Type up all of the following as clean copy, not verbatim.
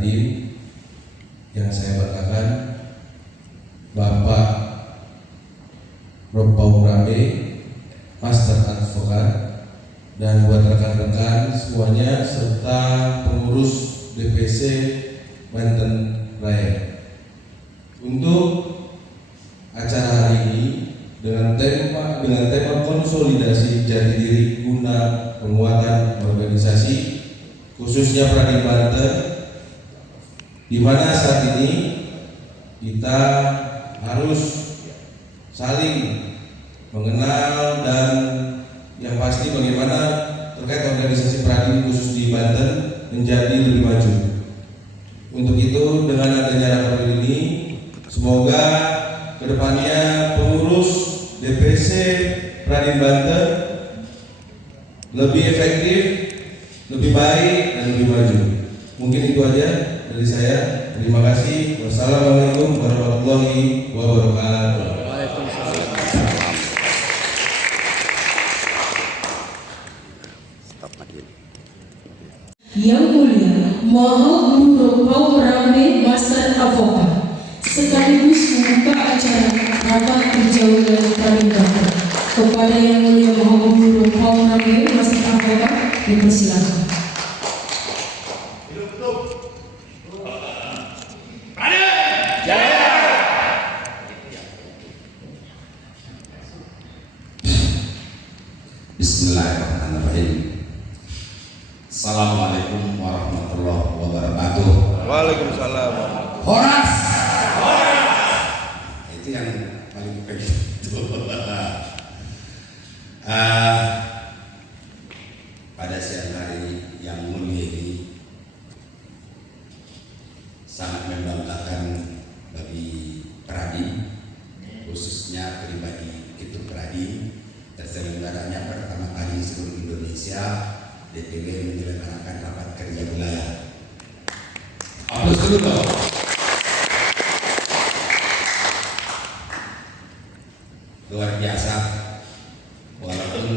Pradim yang saya banggakan, Bapak Rompau Rabe, Master Advokat, dan buat rekan-rekan semuanya serta pengurus DPC Banten Raya. Untuk acara hari ini dengan tema konsolidasi jati diri guna penguatan organisasi khususnya Pradim Banten, di mana saat ini kita harus saling mengenal dan yang pasti bagaimana terkait organisasi Pradim khusus di Banten menjadi lebih maju. Untuk itu dengan adanya rapat ini, semoga kedepannya pengurus DPC Pradim Banten lebih efektif, lebih baik dan lebih maju. Mungkin itu aja dari saya. Terima kasih. Wassalamualaikum warahmatullahi wabarakatuh. Yang mulia Maha Guru Rompau Rambe Master Advokat sekaligus membuka acara rapat kerja wilayah Pradim Banten. Kepada Yang Mulia Maha Guru Rompau Rambe Master Advokat dipersilakan. Bismillahirrahmanirrahim. Assalamualaikum warahmatullahi wabarakatuh. Waalaikumsalam. Horas. Itu yang paling begitu. Pada siang hari yang mulia ini sangat membanggakan bagi Pradim, khususnya pribadi Ketum Pradim, terselenggaranya pertama kali di seluruh Indonesia DPW menyelenggarakan rapat kerja wilayah. Aplaus dulu dong. Luar biasa, walaupun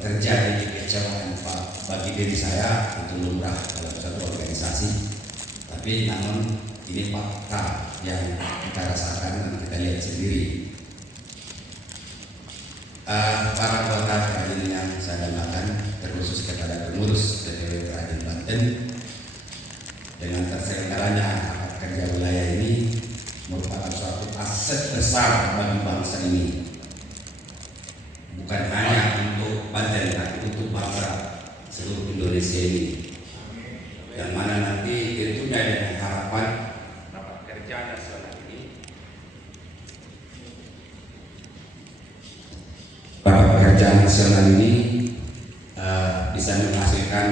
terjadi kekecewaan bagi diri saya itu lumrah dalam satu organisasi, tapi namun ini fakta yang kita rasakan dan kita lihat sendiri. Para anggota Pradim yang saya banggakan, terkhusus kepada pengurus DPW Pradim Banten, dengan terselenggaranya rapat kerja wilayah ini merupakan suatu aset besar bagi bangsa ini, bukan hanya untuk Banten tapi untuk bangsa seluruh Indonesia ini, yang mana nanti tentunya dengan harapan rapat kerja nasional ini, bisa menghasilkan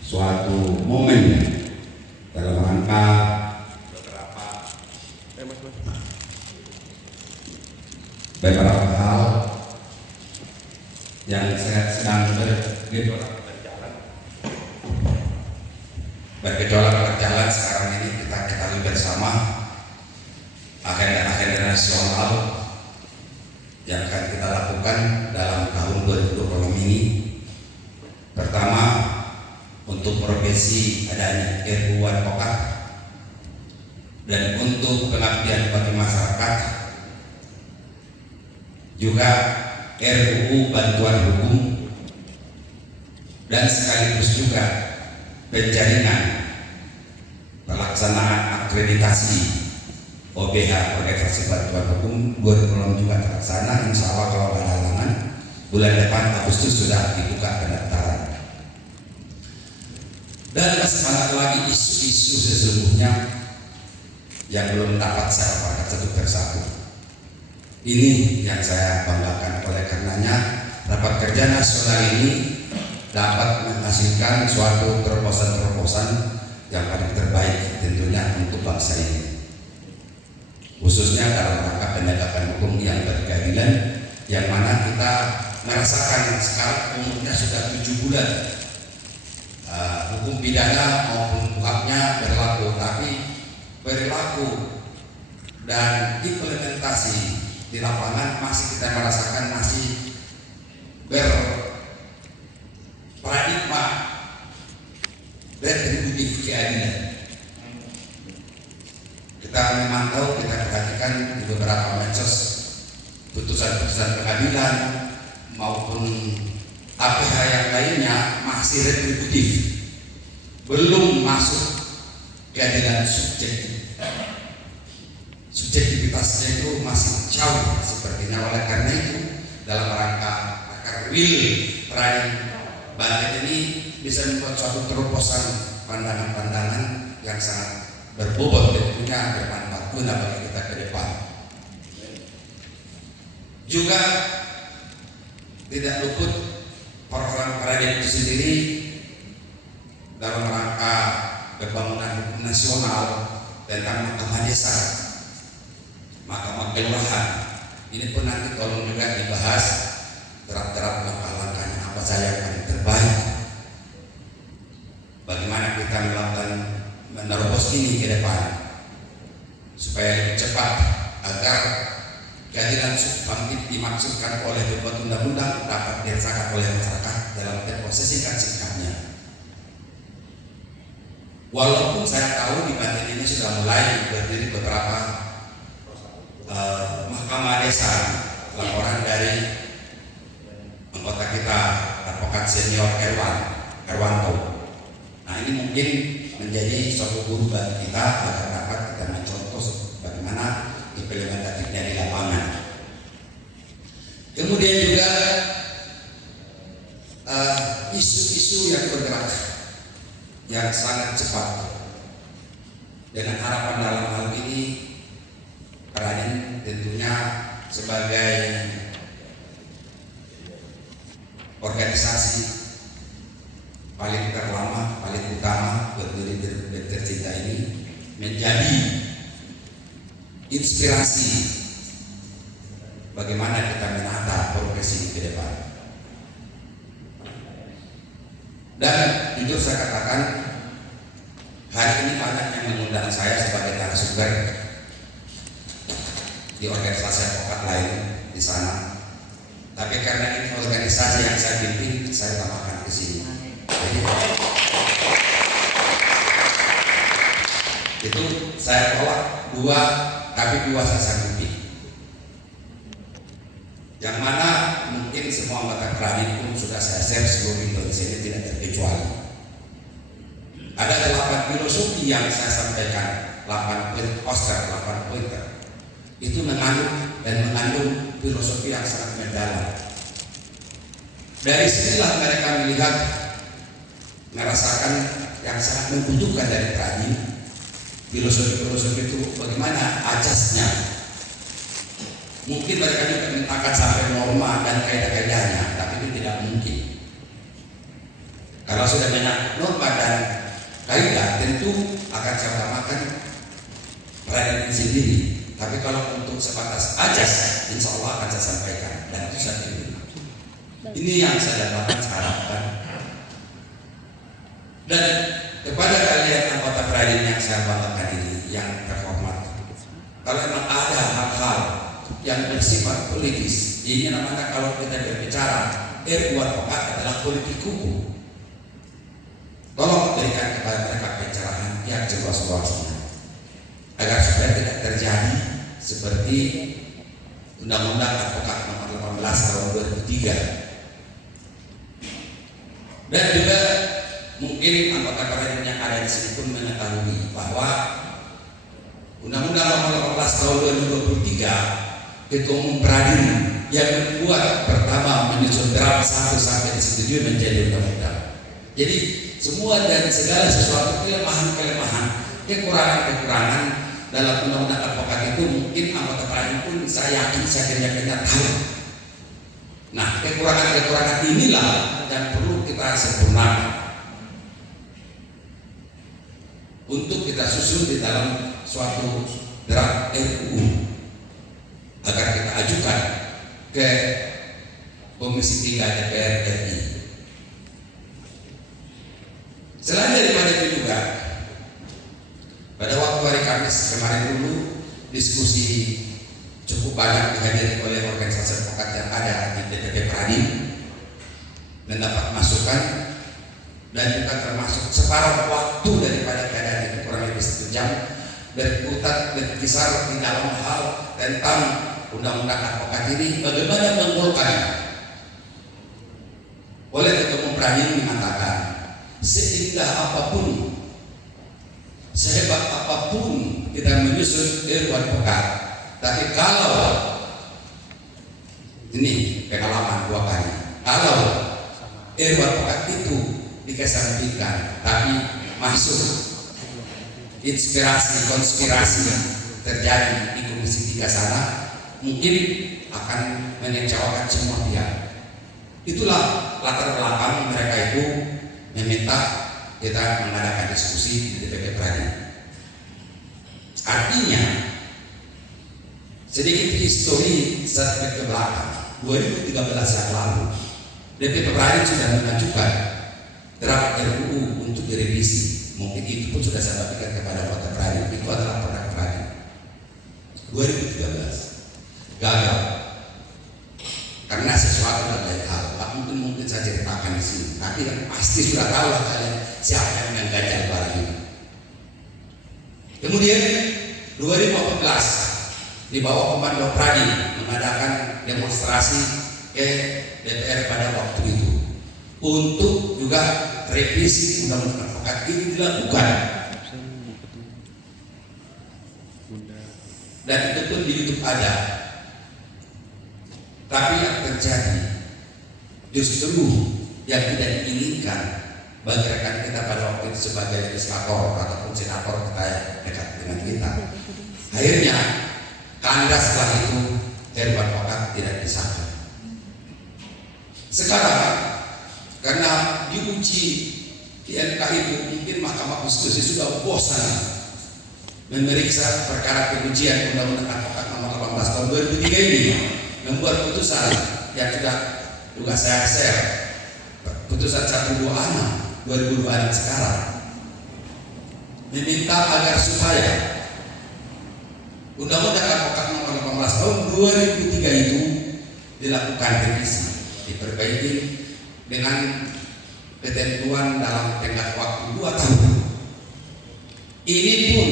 suatu momen dalam rangka beberapa hal yang sedang bergejolak berjalan sekarang ini. Kita ketahui bersama agenda-agenda nasional yang akan kita lakukan dalam tahun 2020 ini. Pertama, untuk provinsi adanya RUU Advokat, dan untuk pengabdian bagi masyarakat juga RUU Bantuan Hukum, dan sekaligus juga penjaringan pelaksanaan akreditasi OBH Organisasi Bantuan Hukum 2020 juga terlaksana. Insya Allah kalau ada halangan bulan depan Agustus sudah dibuka pendaftaran. Dan semangat lagi isu-isu sesungguhnya yang belum dapat saya angkat satu persatu. Ini yang saya banggakan. Oleh karenanya rapat kerja nasional ini dapat menghasilkan suatu terobosan-terobosan yang paling terbaik tentunya untuk bangsa ini, khususnya dalam rangka penegakan hukum yang berkeadilan, yang mana kita merasakan sekarang umurnya sudah 7 bulan hukum pidana maupun kuhapnya berlaku, tapi perilaku dan implementasi di lapangan masih kita merasakan masih berparadigma retribusi retributif keadilan. Kita memantau, kita perhatikan di beberapa medsos putusan-putusan pengadilan maupun APH yang lainnya masih retributif, belum masuk keadilan subjektif. Subjektivitasnya itu masih jauh sepertinya. Oleh karena itu, dalam rangka akar will peradilan Banten ini bisa membuat suatu terobosan pandangan-pandangan yang sangat berbobot tentunya, bermanfaat guna bagi kita ke depan. Juga tidak luput persoalan peradilan itu sendiri dalam rangka pembangunan hukum nasional tentang mahkamah desa, mahkamah kelurahan. Ini pun nanti tolong juga dibahas terap-terap langkah-langkahnya apa saja yang terbaik. Bagaimana kita melakukan menerobos ini ke depan supaya lebih cepat agar keadilan substantif dimaksudkan oleh pembuat undang-undang dapat dirasakan oleh masyarakat dalam memposisikan sikapnya. Walaupun saya tahu di Banten ini sudah mulai berdiri beberapa mahkamah desa, laporan dari anggota kita advokat senior Erwanto. Nah, ini mungkin menjadi suatu guru bagi kita agar dapat kita mencontoh bagaimana implementatifnya di lapangan. Kemudian juga isu-isu yang bergerak yang sangat cepat, dengan harapan dalam hal ini peradilan tentunya sebagai organisasi paling terlama, paling utama berdiri tercinta ini menjadi inspirasi bagaimana kita menata progresi ke depan. Dan jujur saya katakan, hari ini banyak yang mengundang saya sebagai narasumber di organisasi advokat lain di sana. Tapi karena ini organisasi yang saya pimpin, saya tambahkan ke sini. Jadi, itu saya tolak dua, tapi dua saya sanggupi. Yang mana mungkin semua anggota peradilan pun sudah saya share seluruh Indonesia ini tidak terkecuali. Ada 8 filosofi yang saya sampaikan, 8 pointer. Itu mengandung filosofi yang sangat mendalam. Dari sinilah mereka melihat, merasakan yang sangat membutuhkan dari peradilan. Filosofi itu bagaimana ajasnya. Mungkin mereka juga mintakan sampai norma dan kaidah-kaidahnya, tapi itu tidak mungkin. Kalau sudah banyak norma dan kaidah, tentu akan saya utamakan peradilan sendiri. Tapi kalau untuk sebatas ajas, insya Allah akan saya sampaikan dan itu saya terima. Ini yang saya dapatkan harapkan. Dan kepada kalian anggota peradilan yang saya banggakan ini, yang terhormat, kalau memang ada hal-hal yang bersifat politis, ini namanya kalau kita berbicara RUU advokat adalah politik hukum. Tolong berikan kepada mereka pencerahan yang jelas-jelasnya, agar supaya tidak terjadi seperti Undang-Undang Advokat Nomor 18 Tahun 2003. Dan juga mungkin anggota peradilan yang ada di sini pun mengetahui bahwa Undang-Undang Nomor 18 Tahun 2023 Ketua Umum Peradilan yang membuat pertama menyusun draft 1 sampai disetujui menjadi undang-undang. Jadi semua dan segala sesuatu kelemahan-kelemahan, kekurangan-kekurangan dalam undang-undang advokat itu mungkin anggota peradilan pun saya yakin tahu. Nah, kekurangan-kekurangan inilah yang perlu kita sempurnakan untuk kita susun di dalam suatu draft RUU agar kita ajukan ke Komisi 3 DPR RI. Selain daripada itu juga, pada waktu hari Kamis kemarin dulu diskusi cukup banyak dihadiri oleh organisasi advokat yang ada di DPP Peradi, mendapat masukan dan juga termasuk separuh waktu daripada keadaan itu kurang lebih 1 jam berkisar di dalam hal tentang undang-undang advokat ini, bagaimana menggolkannya. Oleh Ketua Umum Pradin mengatakan, seindah apapun, sehebat apapun kita menyusun ilmu advokat, tapi kalau ini pengalaman 2 kali, kalau ilmu advokat itu dikesampingkan, tapi masuk inspirasi konspirasi yang terjadi di Komisi 3 sana, mungkin akan mengecewakan semua pihak. Itulah latar belakang mereka itu meminta kita mengadakan diskusi di DPP Pradin. Artinya sedikit histori setback ke belakang. 2013 yang lalu DPP Pradin sudah mengajukan draft RUU untuk direvisi. Mungkin itu pun sudah saya bagikan kepada Kota Pradin. Itu adalah produk Pradin. 2013 gagal karena sesuatu dan lain hal. Mungkin saya ceritakan di sini. Tapi yang pasti sudah tahu lah kalian siapa yang mengganjal barang ini. Kemudian 2014 di bawah komando Pradin mengadakan demonstrasi ke DPR pada waktu itu untuk juga revisi undang-undang advokat ini dilakukan, dan itu pun di YouTube ada. Tapi yang terjadi justru yang tidak diinginkan bagi rekan kita pada waktu itu sebagai legislator ataupun senator kita dekat dengan kita. Akhirnya kandas setelah itu RUU advokat tidak disahkan. Sekarang karena diuji di MK itu, mungkin Mahkamah Konstitusi sudah bosan memeriksa perkara pengujian Undang-Undang Advokat Nomor 18 Tahun 2003 ini, membuat putusan yang sudah juga saya share, putusan 126 2026 sekarang, meminta agar supaya Undang-Undang Advokat Nomor 18 Tahun 2003 itu dilakukan revisi, diperbaiki dengan ketentuan dalam tenggat waktu 2 tahun. Ini pun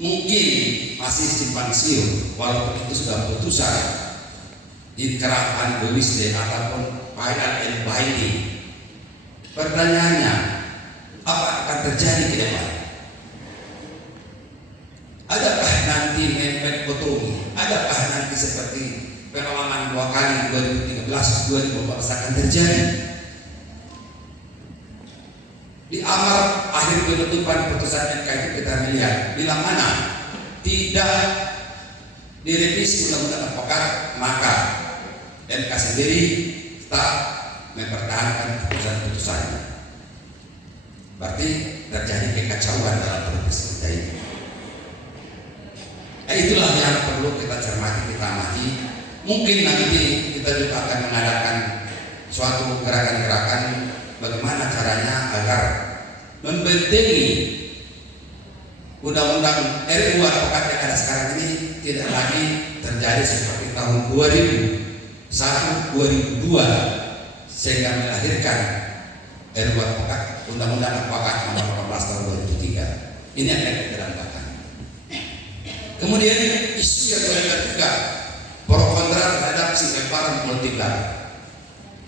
mungkin masih simpang siur, walaupun itu sudah putusan inkrah unbewisde ataupun final and binding. Pertanyaannya, apa akan terjadi ke depan? Adakah nanti mepet kotomi? Adakah nanti seperti pengalaman 2 kali 2013 2014 akan terjadi? Di amar akhir penutupan putusan MK itu kita melihat bila mana tidak direvisi undang-undang advokat, maka MK sendiri tetap mempertahankan putusan-putusannya. Berarti terjadi kekacauan dalam proses kita ini. Itulah yang perlu kita cermati, kita amati. Mungkin nanti kita juga akan mengadakan suatu gerakan-gerakan bagaimana caranya agar membentengi undang-undang RUU advokat yang ada sekarang ini tidak lagi terjadi seperti tahun 2001, 2002 sehingga melahirkan RUU advokat, undang-undang advokat nomor 18 tahun 2003. Ini yang kita dampakkan. Kemudian isu yang ketiga, pro kontra terhadap pelemparan multiplar.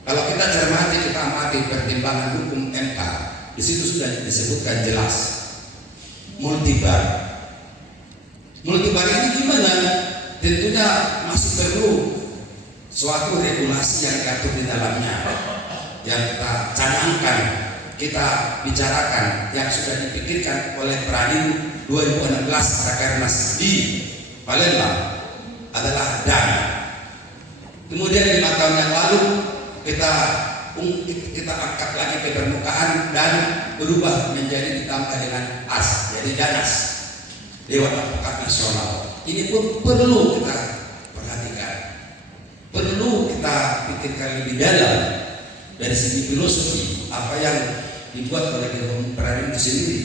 Kalau kita cermati, kita amati pertimbangan hukum MK, di situ sudah disebutkan jelas multibar. Multibar ini gimana? Tentunya masih perlu suatu regulasi yang diatur di dalamnya, yang kita canangkan, kita bicarakan, yang sudah dipikirkan oleh Pradin 2016 Rakernas di Palembang adalah dana. Kemudian 5 tahun yang lalu kita angkat lagi ke permukaan dan berubah menjadi ditambah dengan AS, jadi DANAS, Dewan Advokat Nasional. Ini pun perlu kita perhatikan, perlu kita pikirkan lebih dalam dari segi filosofi apa yang dibuat oleh Dewan Pradin itu sendiri.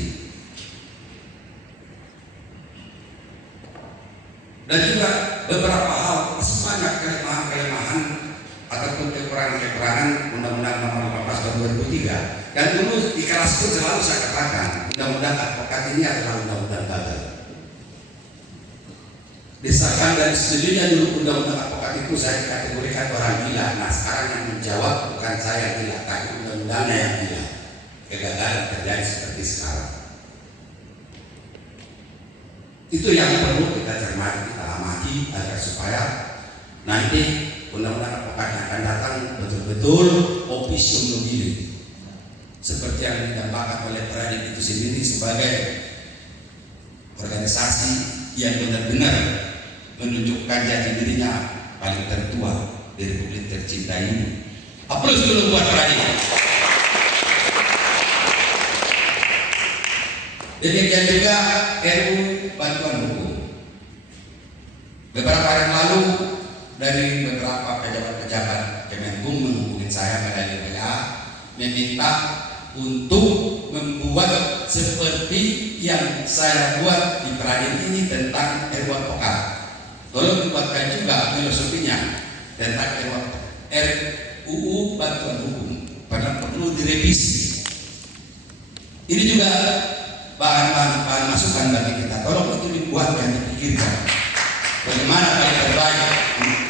Dan juga beberapa hal, sebanyak kelemahan-kelemahan ataupun kekurangan-kekurangan Undang-Undang Nomor 18 Tahun 2003 Dan dulu di kelas pun selalu saya katakan, undang-undang advokat ini adalah undang-undang gagal. Disahkan dan setujunya dulu undang-undang advokat itu saya dikategorikan orang gila. Nah sekarang yang menjawab bukan saya yang gila, tapi undang-undangnya yang gila. Kegagalan terjadi seperti sekarang. Itu yang perlu kita cermati, kita amati agar supaya nanti undang-undang advokat yang akan datang betul-betul officium nobile, seperti yang didambakan oleh Pradip itu sendiri sebagai organisasi yang benar-benar menunjukkan jati dirinya paling tertua di Republik tercinta ini. Aplaus dulu buat Pradip. Demikian juga RU bantuan hukum. Beberapa hari lalu dari beberapa pejabat-pejabat Kemenkum menghubungi saya pada LPA meminta untuk membuat seperti yang saya buat di Pradip ini tentang RU advokat. Tolong dibuatkan juga filosofinya tentang RUU bantuan hukum, karena perlu direvisi. Ini juga bahan masukan bagi kita. Tolong itu dibuat dan dipikirkan bagaimana paling terbaik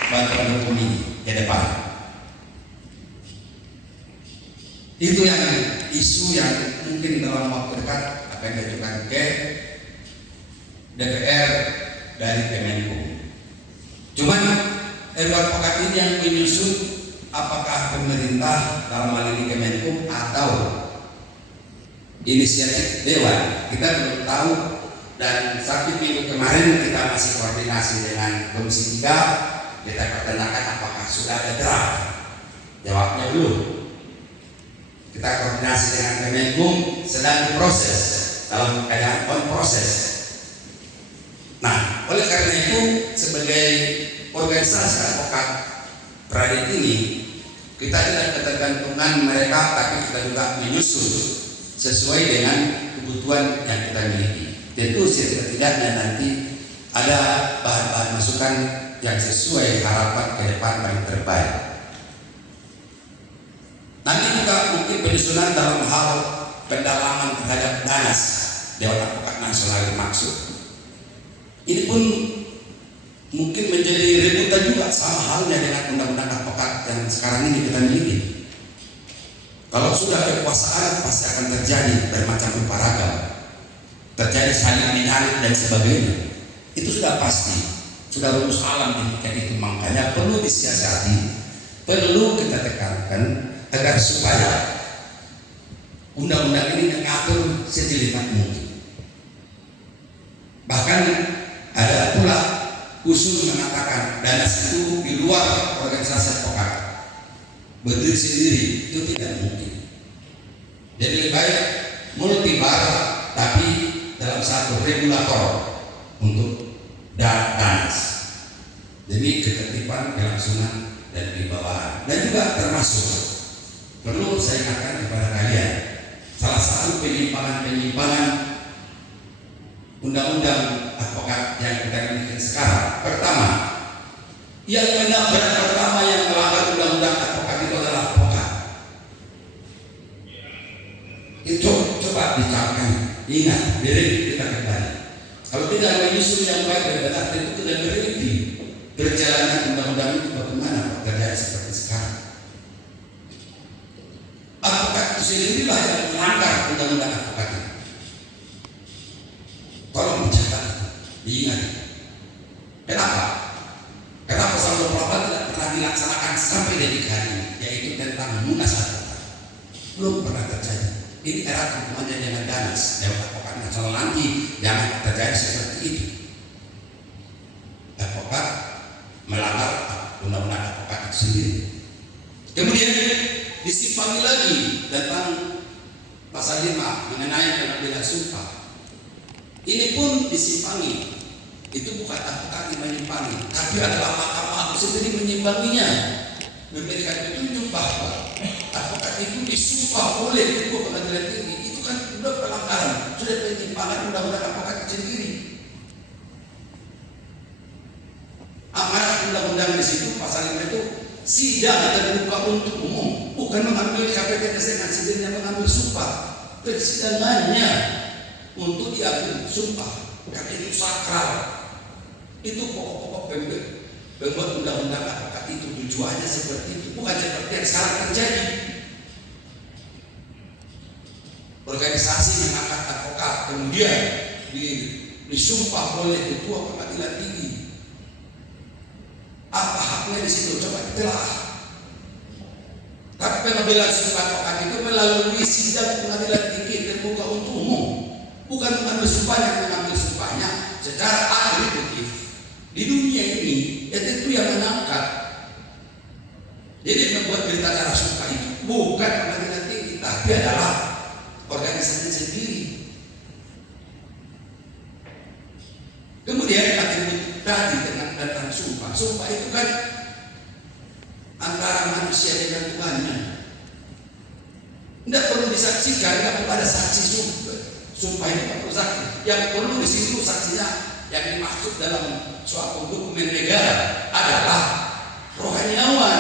bantuan hukum ini ke depan. Itu yang isu yang mungkin dalam waktu dekat akan diajukan ke DPR dari Kemenkum. Cuman RUU advokat ini yang menyusun apakah pemerintah dalam hal ini Kemenkum atau inisiatif Dewan, kita belum tahu. Dan sampai minggu kemarin kita masih koordinasi dengan Komisi 3, kita pertanyakan apakah sudah ada draft. Jawabnya belum. Kita koordinasi dengan Kemenkum, sedang diproses dalam keadaan on proses. Nah, oleh karena itu sebagai organisasi advokat Pradip ini, kita tidak ketergantungan mereka, tapi kita juga menyusun sesuai dengan kebutuhan yang kita miliki. Tentu setidaknya nanti ada bahan-bahan masukan yang sesuai harapan ke depan paling terbaik. Nanti juga mungkin penyusunan dalam hal pendalaman terhadap DANAS, Dewan Advokat Nasional dimaksud. Ini pun mungkin menjadi rebutan juga, sama halnya dengan undang-undang advokat yang sekarang ini kita miliki. Kalau sudah kekuasaan pasti akan terjadi bermacam rupa ragam, terjadi saling menyalip dan sebagainya. Itu sudah pasti, sudah rumus alam demikian itu. Makanya perlu disiasati, perlu kita tekankan agar supaya undang-undang ini mengatur sejelimet mungkin. Bahkan ada pula usul mengatakan DANAS itu di luar organisasi advokat, berdiri sendiri, itu tidak mungkin. Jadi lebih baik multibar tapi dalam satu regulator untuk DANAS. Demi ketertiban, kelangsungan dan kewibawaan. Dan juga termasuk perlu saya ingatkan kepada kalian, salah satu penyimpangan undang-undang advokat yang kita miliki sekarang. Pertama, yang benar-benar pertama yang melanggar undang-undang advokat itu adalah advokat. Itu coba dicapai. Ingat, diri kita kembali. Kalau tidak menyusun yang baik dan benar, tentu tidak berhenti perjalanan undang-undang itu bagaimana terjadi seperti sekarang. Advokat itu sendirilah yang melanggar undang-undang advokat itu. Tolong dicatat, diingat. Kenapa? Kenapa Sabtu Prapat tidak pernah dilaksanakan sampai detik hari ini, yaitu tentang munas advokat. Belum pernah terjadi. Ini erat hubungannya dengan DANAS, Dewan Advokat Nasional. Nanti jangan terjadi seperti itu. Advokat melanggar undang-undang advokat itu sendiri. Kemudian disimpangi lagi tentang pasal 5 mengenai pengambilan sumpah. Ini pun disimpangi. Itu bukan advokat yang menyimpangi, tapi adalah Mahkamah Agung sendiri menyimpanginya, memberikan petunjuk bahwa advokat itu disumpah oleh Ketua Pengadilan Tinggi. Itu kan sudah pelanggaran, sudah penyimpangan undang-undang advokat itu sendiri. Amanat undang-undang di situ pasal 5 itu sidang terbuka untuk umum, bukan bukan mengambil KPT dengan sendirinya mengambil sumpah. Persidangannya untuk diambil sumpah, karena itu sakral. Itu pokok-pokok pembuat undang-undang advokat itu tujuannya seperti itu, bukan seperti yang sekarang terjadi. Organisasi mengangkat advokat kemudian disumpah oleh ketua pengadilan tinggi. Apa haknya di situ? Coba ditelah. Tapi pengambilan sumpah advokat itu melalui sidang pengadilan tinggi terbuka untuk umum, bukan mengambil sumpahnya, mengambil sumpahnya secara atributif. Di dunia ini, ya tentu yang menangkap. Jadi membuat berita acara sumpah itu bukan pengadilan tinggi, tapi adalah organisasi sendiri. Kemudian atribut tadi dengan datang sumpah. Sumpah itu kan antara manusia dengan Tuhannya. Tidak perlu disaksikan, tidak perlu ada saksi sumpah. Sumpah itu perlu saksi. Yang perlu di situ saksinya yang dimaksud dalam suatu dokumen negara adalah rohaniawan.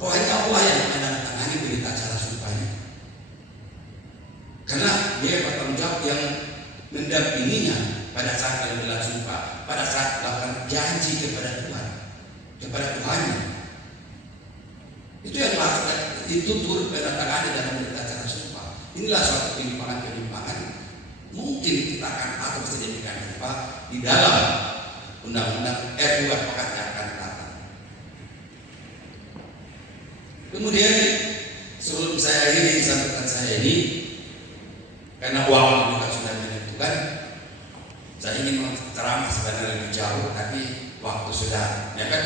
Rohani Allah yang menandatangani berita acara sumpahnya. Karena dia bertanggung jawab yang mendampinginya pada saat mengambil sumpah, pada saat melakukan janji kepada Tuhan, kepada Tuhannya. Itu yang maksud itu turut menandatangani dalam berita acara sumpah. Inilah suatu penyimpangan-penyimpangan. Mungkin kita akan atur sedemikian rupa di dalam undang-undang RUU Advokat yang akan datang. Kemudian sebelum saya akhiri sambutan saya ini, karena waktu juga sudah menentukan, saya ingin menceramah sebenarnya lebih jauh, tapi waktu sudah mepet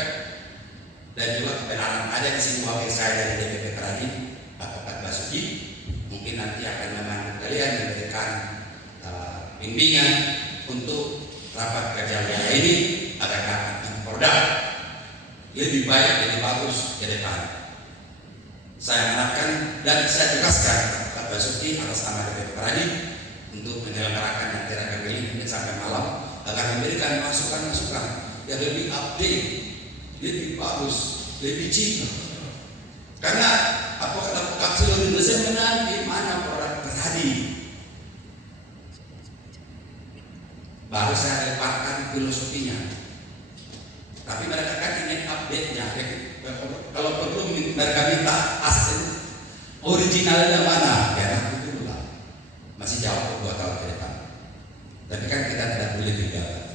dan juga kebenaran ada di sini wakil saya dari DPP Peradi, Pak Basuki, mungkin nanti akan memandu kalian memberikan bimbingan untuk rapat kerja wilayah ini agar dapat memperoleh lebih baik, lebih bagus ke depan. Saya harapkan dan saya tugaskan Pak Basuki atas nama DPP Peradi untuk menyelenggarakan nanti rapat ini sampai malam agar memberikan masukan-masukan yang lebih update, lebih bagus, lebih cita. Karena advokat seluruh Indonesia menanti mana orang Peradi. Baru saya lepaskan filosofinya. Tapi mereka kan ingin update-nya. Kalau perlu mereka minta asli originalnya mana? Ya nanti dulu lah. Masih jauh 2 tahun ke depan. Tapi kan kita tidak boleh tinggalkan.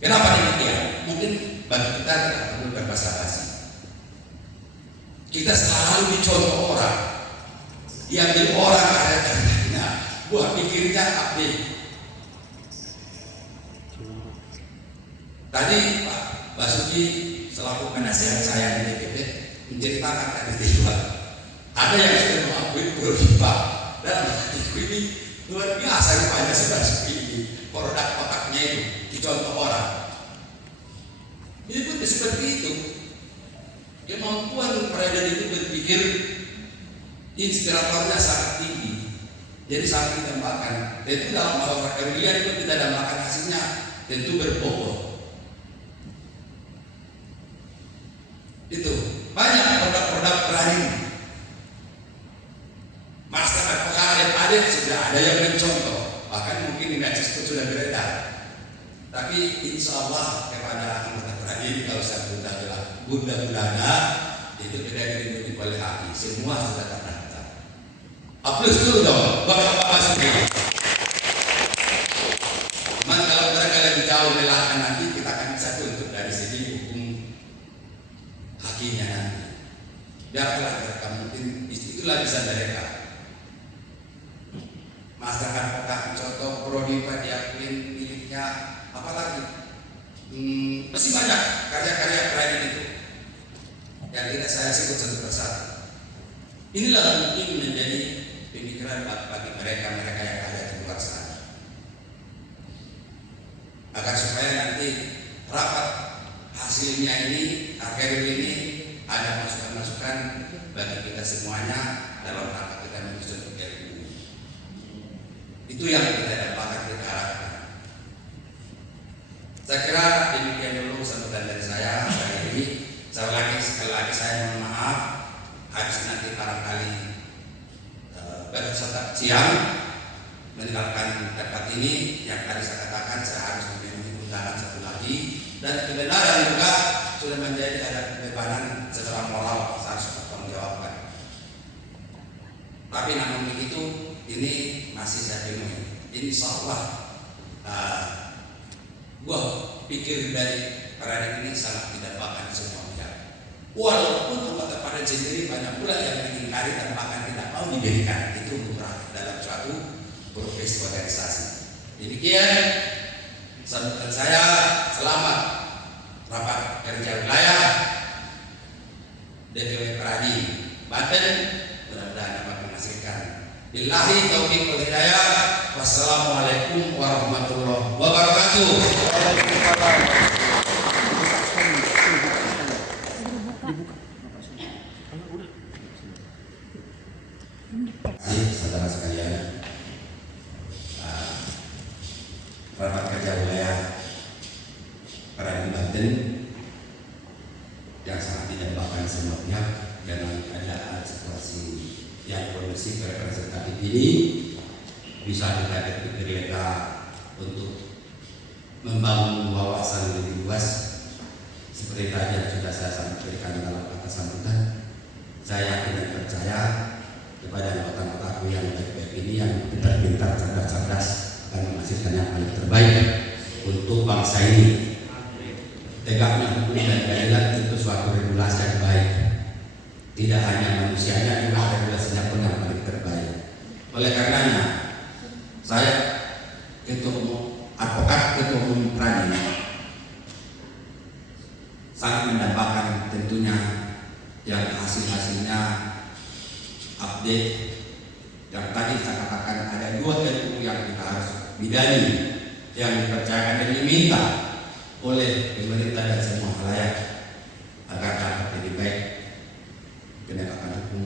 Kenapa demikian? Mungkin bagi kita tidak perlu berbasa-basi. Kita selalu dicontoh orang, diambil orang ada buat pikirnya update. Tadi Pak Basuki selaku penasehat saya di DPP menceritakan tadi juga ada yang sudah mengakui Prodipa dan ini luar biasa rupanya si Basuki ini produk otaknya itu dicontoh orang. Ini pun seperti itu, kemampuan peradilan itu berpikir inspiratornya sangat tinggi, jadi sangat ditambahkan. Tentu dalam hal kerugian itu kita dambakan hasilnya tentu berbobot. Itu banyak produk-produk berani. Master advokat ada sudah ada yang mencontoh, bahkan mungkin di medsos pun sudah beredar. Tapi insya Allah kepada anggota berani kalau saya bunda-bundana itu tidak dilindungi oleh hati, semua sudah terdaftar. Aplaus dulu dong, Bapak Basuki. Cuman kalau mereka lebih jauh melangkah nanti kita akan bisa tuntut dari segi hukum hakimnya nanti. Biarlah mereka mungkin itulah bisa mereka. Masyarakat advokat contoh Prodipa diakuin miliknya, apalagi masih banyak karya-karya keren itu yang tidak saya sebut satu persatu. Inilah mungkin menjadi pemikiran bagi mereka yang ada di luar sana, agar supaya nanti rapat hasilnya ini, akhir ini ada masukan-masukan bagi kita semuanya dalam rapat kita menyusun RUU. Itu yang kita dapatkan, kita harapkan. Saya kira demikian dulu sambutan dari saya hari ini. Sekali lagi saya mohon maaf habis nanti barangkali bersatu siang meninggalkan tempat ini. Yang tadi saya katakan saya harus memenuhi undangan satu lagi, dan kebenaran juga sudah menjadi ada kebebanan secara moral, saya harus bertanggungjawabkan. Tapi namun begitu ini masih saya penuhi. Insya Allah gua pikir dari paradigma ini sangat didapatkan semua pihak. Walaupun anggota pada sendiri banyak pula yang mengingkari dan bahkan tidak mau diberikan, itu lumrah dalam suatu profesi organisasi. Demikian sambutan saya. Selamat rapat kerja wilayah DPW Pradi Banten, mudah-mudahan dapat menghasilkan. Billahi taufiq wal hidayah. Wassalamualaikum warahmatullahi wabarakatuh. Saudara sekalian, rapat kerja wilayah Pradi Banten yang sangat didambakan semua pihak dengan keadaan situasi yang kondusif representatif ini bisa kita berkereta untuk membangun wawasan lebih luas seperti tadi yang sudah saya sampaikan dalam kata sambutan. Saya yakin dan percaya kepada anggota-anggotaku yang baik-baik ini, yang pintar-pintar, cerdas-cerdas, akan menghasilkan yang paling terbaik untuk bangsa ini. Tegaknya hukum dan keadilan itu suatu regulasi yang baik. Tidak hanya manusianya, juga regulasinya pun yang paling terbaik. Oleh karenanya, saya advokat ketua umum Pradi sangat mendapatkan tentunya yang hasil-hasilnya update. Yang tadi saya katakan ada 2 tentu yang kita harus bidani, yang dipercayakan dan diminta oleh pemerintah dan semua halayak agar dapat lebih baik penegakan hukum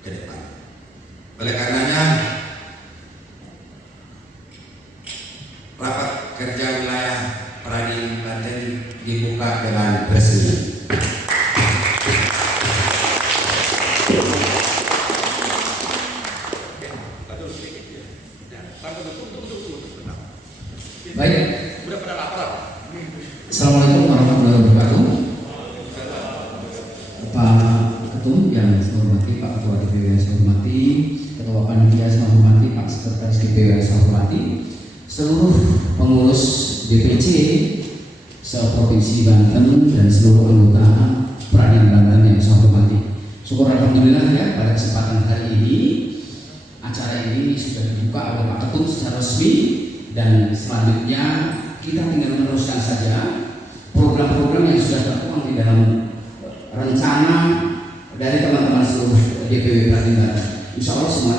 ke depan. Oleh karenanya rapat kerja wilayah Pradi Banten dibuka dengan resmi. Baik. Assalamualaikum warahmatullahi wabarakatuh. Pak Ketum yang saya hormati, Pak Ketua DPW yang saya hormati, Ketua Panitia saya hormati, Pak Sekretaris DPW yang saya hormati, seluruh pengurus DPC se-Provinsi Banten dan seluruh anggota Pradi Banten yang saya hormati. Syukur alhamdulillah ya, pada kesempatan hari ini acara ini sudah dibuka oleh Pak Ketum secara resmi, dan selanjutnya kita tinggal meneruskan saja program-program yang sudah tertuang di dalam rencana dari teman-teman seluruh DPW Pradi Banten. Insya Allah semua